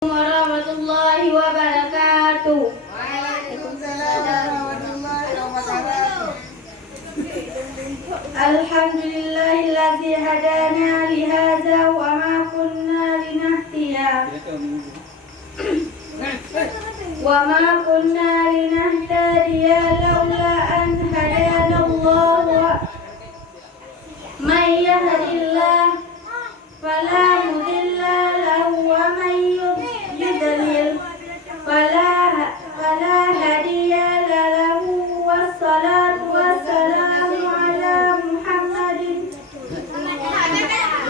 Warahmatullahi wabarakatuh. Waalaikumsalam warahmatullahi wabarakatuh. Alhamdulillahilladzi hadana li hadza wa ma kunna linahtadiya laula an hadana Allah wa may yahdihillah fala mudilla lahu wa may yudlil fala hadiya lahu. Wassalatu wassalamu ala Muhammadin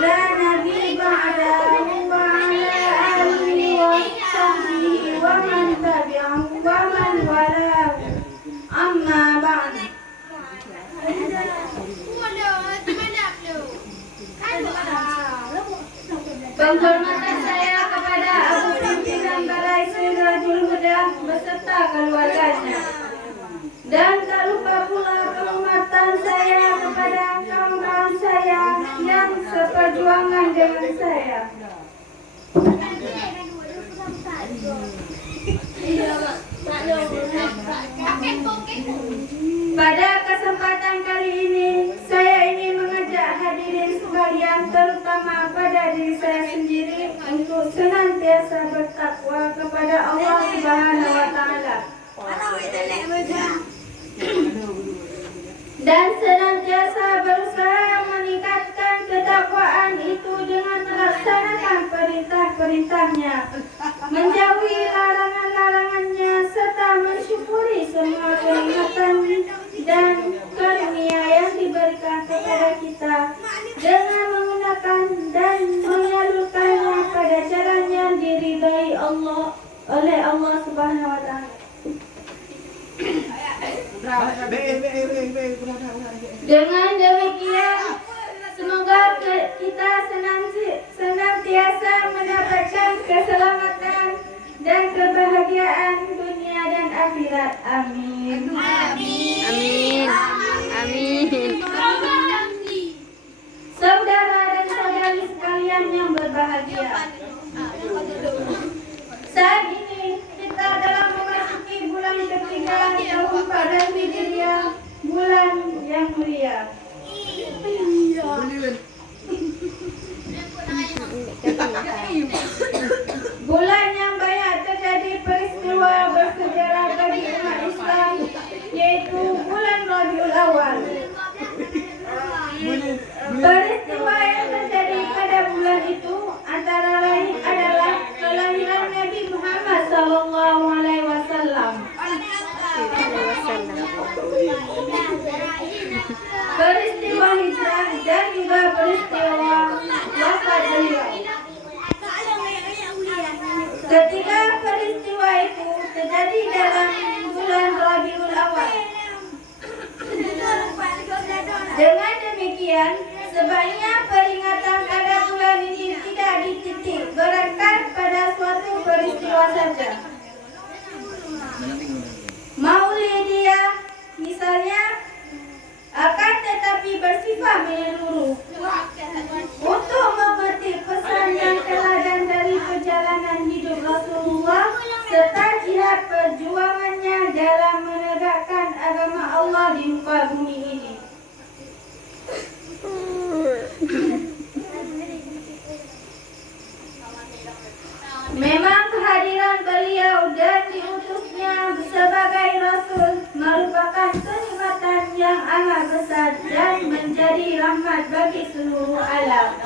la nabi ba'dahu wa ala alihi wa sahbihi wa man tabi'ahu wa man walahu, amma ba'd. Penghormatan saya kepada Abu Pimpinan Balai Siratul Huda beserta keluarganya. Dan tak lupa pula penghormatan saya kepada kawan-kawan saya yang seperjuangan dengan saya. Pada kesempatan kali ini, saya ingin mengajak hadirin sekalian, terutama pada diri saya sendiri, untuk senantiasa bertakwa kepada Allah Subhanahu wa Ta'ala. Dan senantiasa berusaha meningkatkan ketakwaan itu dengan melaksanakan perintah-perintahnya, menjauhi larangan-larangannya, serta mensyukuri semua kenikmatan dan karunia yang diberikan kepada kita dengan menggunakan dan menyalurkannya pada jalan yang diridhai Allah oleh Allah Subhanahu wa Ta'ala. Dengan demikian, semoga kita senantiasa mendapatkan keselamatan dan kebahagiaan dunia dan akhirat. Amin. Amin. Amin. Saudara dan saudari sekalian yang berbahagia, saat ini kita dalam memasuki bulan ketiga tahun pada Hijriah, bulan yang mulia. Bulan yang banyak terjadi peristiwa bersejarah bagi umat Islam, yaitu bulan Rabiul Awal. Peristiwa yang terjadi pada bulan itu antara lain adalah kelahiran Nabi Muhammad SAW, peristiwa hijrah, dan juga peristiwa wafat beliau. Ketika peristiwa itu terjadi dalam bulan Rabiul Awal, dengan demikian, sebaiknya peringatan pada bulan ini tidak dititik beratkan pada suatu peristiwa saja. Maulidiyah misalnya akan tetapi bersifat menyeluruh untuk memetik pesan yang teladan dari perjalanan hidup Rasulullah serta jihad perjuangannya dalam menegakkan agama Allah di muka bumi ini. Memang kehadiran beliau dan diutusnya sebagai Rasul merupakan kenikmatan yang amat besar dan menjadi rahmat bagi seluruh alam.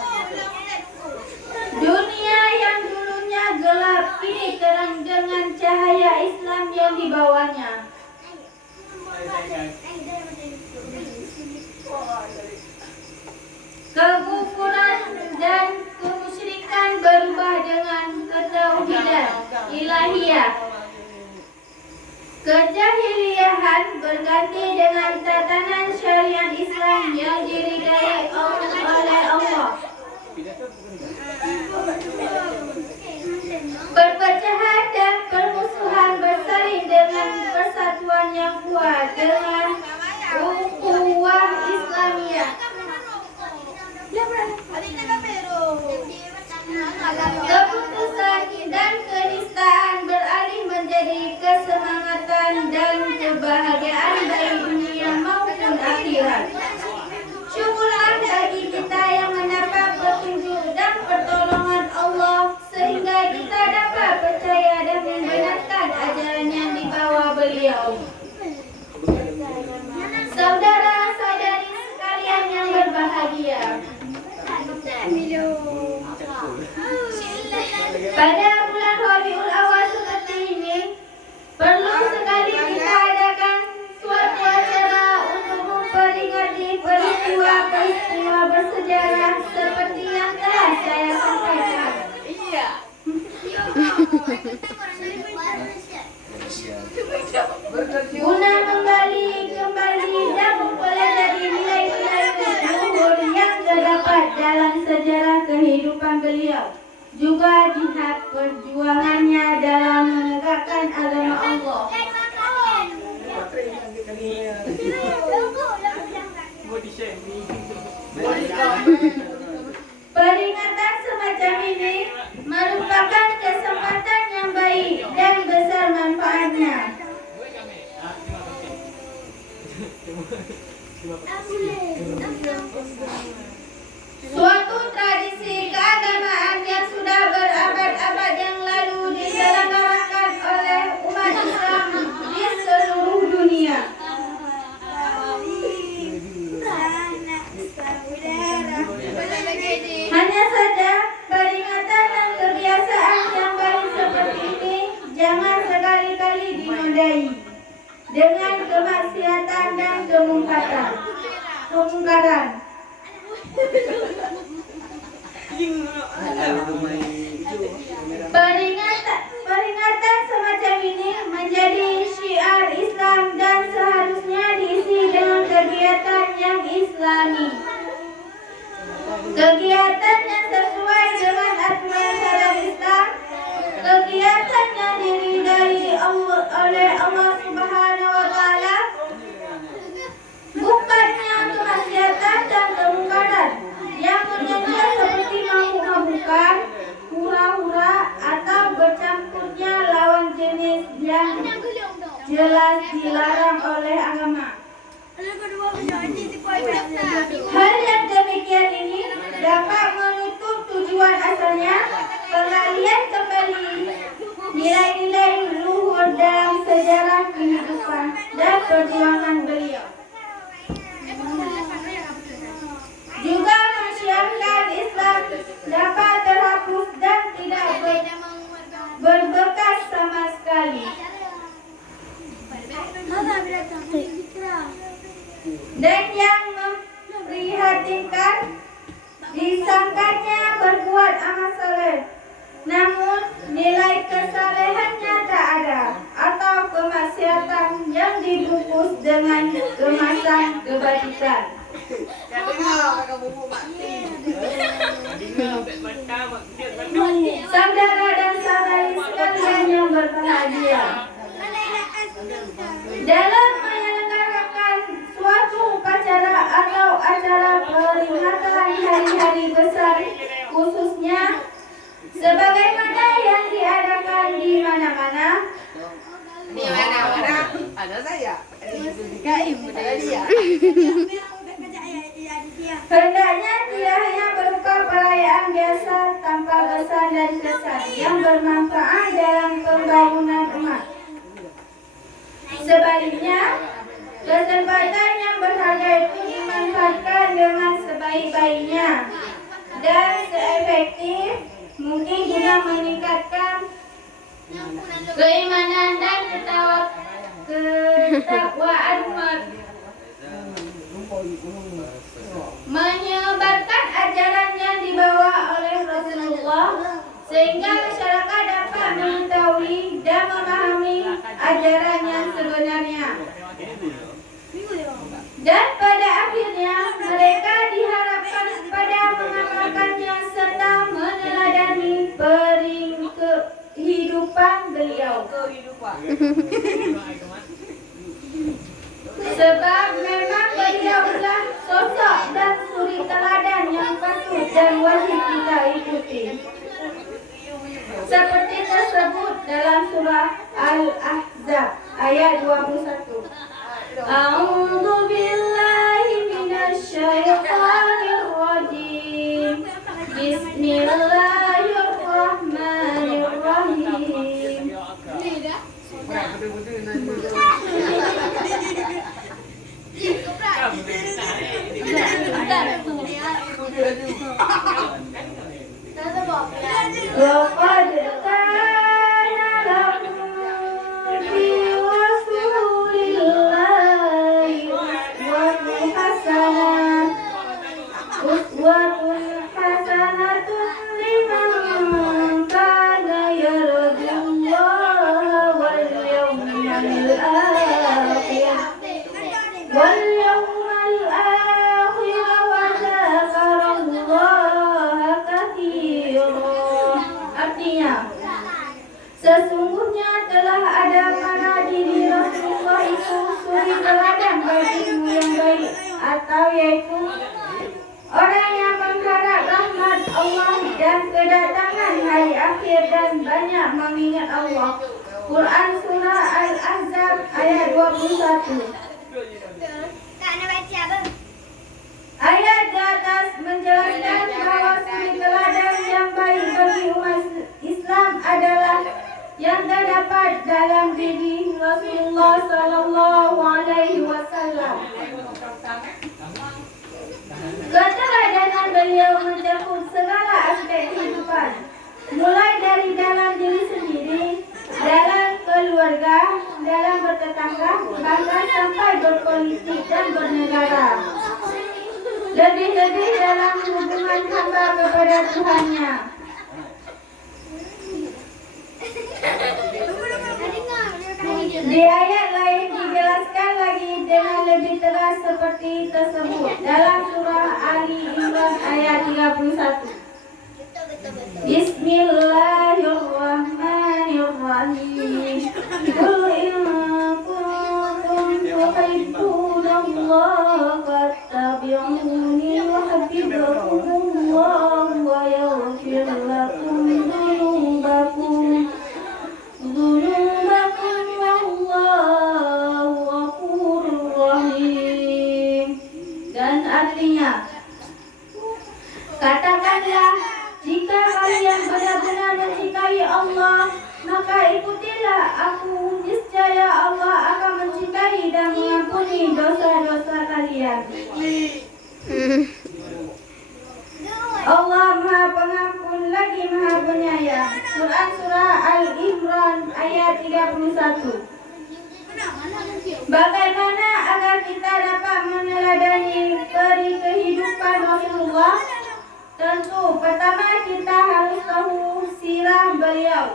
Dunia yang dulunya gelap kini terang dengan cahaya Islam yang dibawanya. Kekufuran dan kemusyrikan berubah dengan ketauhidan ilahiyah. Kejahiliahan berganti dengan tatanan syariat Islam yang diridai oleh Allah. Perpecahan dan permusuhan bersaling dengan persatuan yang kuat dengan ukhuwah Islamiyah. Keputusan dan kita dapat percaya dan membenarkan ajaran yang dibawa beliau. Saudara-saudari sekalian yang berbahagia, pada bulan Rabiul Awal seperti ini, perlu sekali kita adakan suatu acara untuk memperingati peristiwa-peristiwa bersejarah seperti yang telah saya sampaikan. Guna kembali dan mempelajari nilai-nilai luhur yang terdapat dalam sejarah kehidupan beliau, juga lihat perjuangannya dalam menegakkan agama Allah. Peringatan semacam ini merupakan kesempatan yang baik dan besar manfaatnya. Suatu tradisi keagamaan yang sudah berabad-abad yang lalu diselenggarakan oleh umat Islam di seluruh dunia. Hanya saja peringatan dan kebiasaan yang baik seperti ini jangan sekali-kali dinodai dengan kemaksiatan dan kemungkaran. Peringatan semacam ini menjadi syiar Islam dan seharusnya diisi dengan kegiatan yang Islami. Kegiatan yang sesuai dengan aturan syariat Islam, kegiatan yang diridai oleh Allah Subhanahu wa Ta'ala, bukannya kemaksiatan dan kemungkaran yang menyentuh seperti mabuk-mabukan, hura-hura, atau bercampurnya lawan jenis yang jelas dilarang oleh agama. Hal yang demikian ini dapat menutup tujuan asalnya, pengalian kembali nilai-nilai luhur dalam sejarah kehidupan dan perjuangan beliau. Juga menyiarkan Islam dapat terhapus dan tidak berbekas sama sekali. Dan yang memprihatinkan, disangkanya berbuat amal saleh, namun nilai kesalehannya tak ada, atau kemaksiatan yang dibungkus dengan kemasan kebajikan. Saudara dan saudari sekalian yang berbahagia, dalam menyelenggarakan suatu upacara atau acara peringatan hari-hari besar, khususnya sebagaimana yang diadakan di mana-mana, ada saya. hendaknya tidak hanya berupa perayaan biasa tanpa kesan dan kesan yang bermanfaat dalam pembangunan umat. Sebaliknya, kesempatan yang berharga itu dimanfaatkan dengan sebaik-baiknya dan seefektif mungkin guna meningkatkan keimanan dan ketakwaan umat, menyebarkan ajaran yang dibawa oleh Rasulullah sehingga masyarakat dapat mengetahui dan memahami ajaran yang sebenarnya. Dan pada akhirnya mereka diharapkan pada mengamalkannya serta meneladani kehidupan beliau. Sebab memang beliaulah sosok dan suri teladan yang patut dan wajib kita ikuti. Seperti tersebut dalam surah Al-Ahzab ayat 21. A'udzu billahi minasyaitonir rajim. Bismillahirrahmanirrahim. Sesungguhnya telah ada pada diri Rasulullah itu suri teladan bagimu yang baik, atau yaitu orang yang mengharap rahmat Allah dan kedatangan hari akhir dan banyak mengingat Allah. Quran Surah Al-Ahzab ayat 21. Ayat di atas menjelaskan bahwa suri teladan yang baik bagi umat Islam adalah yang terdapat dalam diri Rasulullah Sallallahu Alaihi Wasallam. Keteladanan beliau mencakup segala aspek kehidupan, mulai dari dalam diri sendiri, dalam keluarga, dalam bertetangga, bahkan sampai berpolitik dan bernegara. Lebih-lebih dalam hubungan hamba kepada Tuhannya. Di ayat lain dijelaskan lagi dengan lebih tegas seperti tersebut dalam surah Ali Imran ayat 31. Bismillahirrahmanirrahim. Qul in kuntum tuhibbunallaha fattabi'uni yuhibbukumullah wa yaghfir lakum dzunubakum. Dan artinya, katakanlah, jika kalian benar-benar mencintai Allah, maka ikutilah aku. Niscaya Allah akan mencintai dan mengampuni dosa-dosa kalian. Allah Maha Pengampun lagi Maha Penyayang. Quran Surah Al-Imran ayat 31. Bagaimana agar kita dapat meneladani peri kehidupan Rasulullah? Tentu pertama kita harus tahu sirah beliau,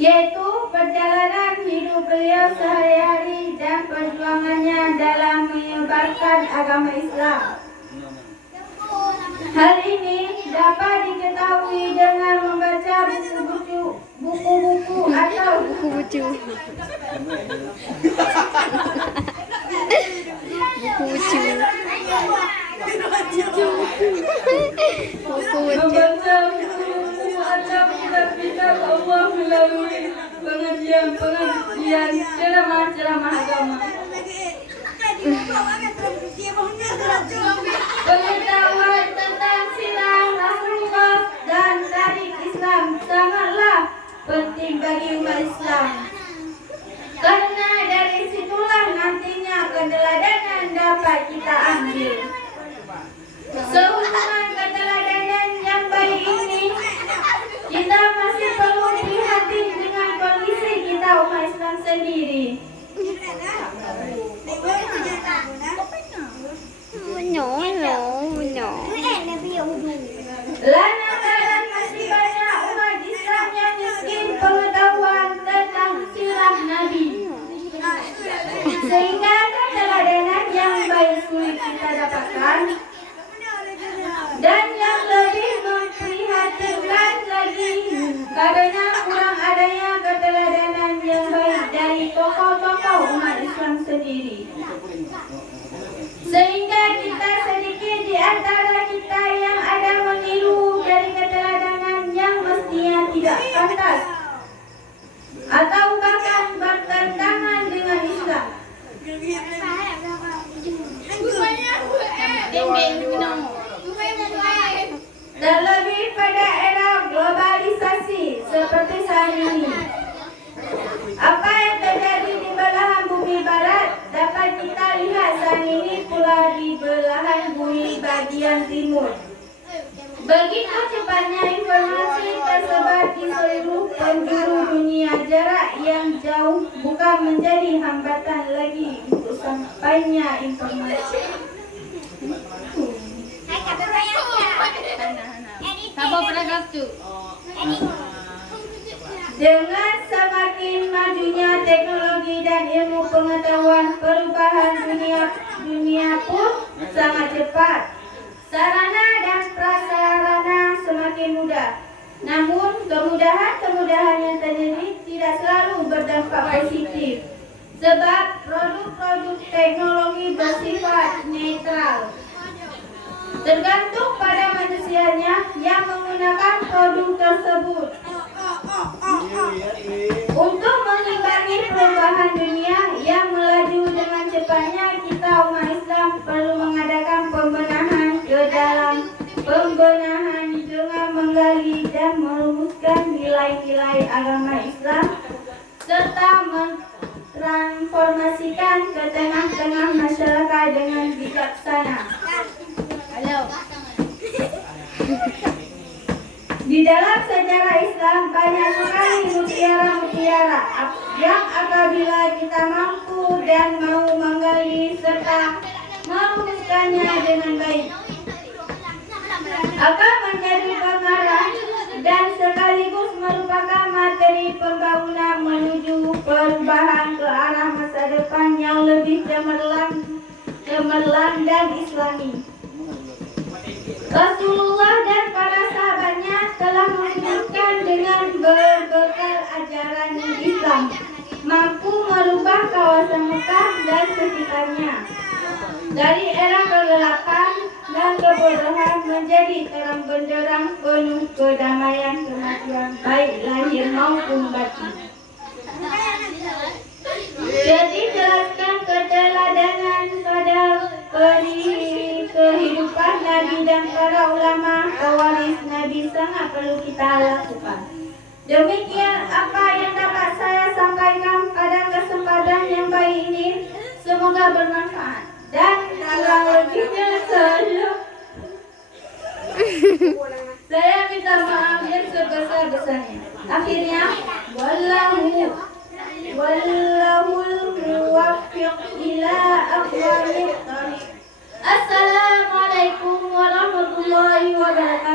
yaitu perjalanan hidup beliau sehari-hari dan perjuangannya dalam menyebarkan agama Islam. Hal ini dapat diketahui dengan membaca buku-buku atau buku-buku membaca buku-buku atau kitab-kitab Allah melalui pengajian ceramah-ceramah agama. Pengetahuan tentang sirah Rasulullah dan tarikh Islam sangatlah penting bagi umat Islam, karena dari situlah nantinya keteladanan dapat kita ambil. Sehubungan keteladanan yang baik ini, kita masih perlu prihatin dengan kondisi kita umat Islam sendiri. Lantaran masih banyak umat Islam yang miskin pengetahuan tentang sirah Nabi, sehingga keteladanan yang baik sulit kita dapatkan. Dan yang lebih memprihatinkan lagi, karena kurang adanya keteladanan yang baik dari tokoh-tokoh umat Islam sendiri, sehingga kita sedikit di antara kita yang ada meniru dari keteladanan yang mestinya tidak pantas atau bahkan bertentangan dengan Islam. Terlebih pada era globalisasi seperti saat ini, apa yang terjadi di belahan bumi barat dapat kita lihat saat ini pula di belahan bumi bagian timur. Begitu cepatnya informasi tersebar di seluruh penjuru dunia, jarak yang jauh bukan menjadi hambatan lagi untuk sampainya informasi. Dengan semakin majunya teknologi dan ilmu pengetahuan, perubahan dunia pun sangat cepat. Sarana dan prasarana semakin mudah. Namun, kemudahan-kemudahan yang terjadi tidak selalu berdampak positif. Sebab produk-produk teknologi bersifat netral. Tergantung pada manusianya yang menggunakan produk tersebut. Untuk mengimbangi perubahan dunia yang melaju dengan cepatnya, kita umat Islam perlu mengadakan pembenahan dengan menggali dan merumuskan nilai-nilai agama Islam serta mentransformasikan ke tengah-tengah masyarakat dengan bijaksana. Di dalam sejarah Islam banyak sekali mutiara-mutiara yang apabila kita mampu dan mau menggali serta merumuskannya dengan baik akan menjadi pengarah dan sekaligus merupakan materi pembangunan menuju perubahan ke arah masa depan yang lebih cemerlang dan islami. Rasulullah dan para sahabatnya telah menunjukkan dengan berbekal ajaran Islam mampu merubah kawasan Mekah dan sekitarnya dari era kegelapan dan kebodohan menjadi terang benderang penuh kedamaian kemajuan baik lahir maupun batin. Jadi jelaskan keteladanan pada kehidupan Nabi dan para ulama pewaris Nabi sangat perlu kita lakukan. Demikian apa yang dapat saya sampaikan pada kesempatan yang baik ini. Semoga bermanfaat dan kurang lebihnya saya minta maaf yang sebesar-besarnya. Akhirnya wallahul muwaffiq ila aqwamit thariq. Assalamualaikum warahmatullahi wabarakatuh.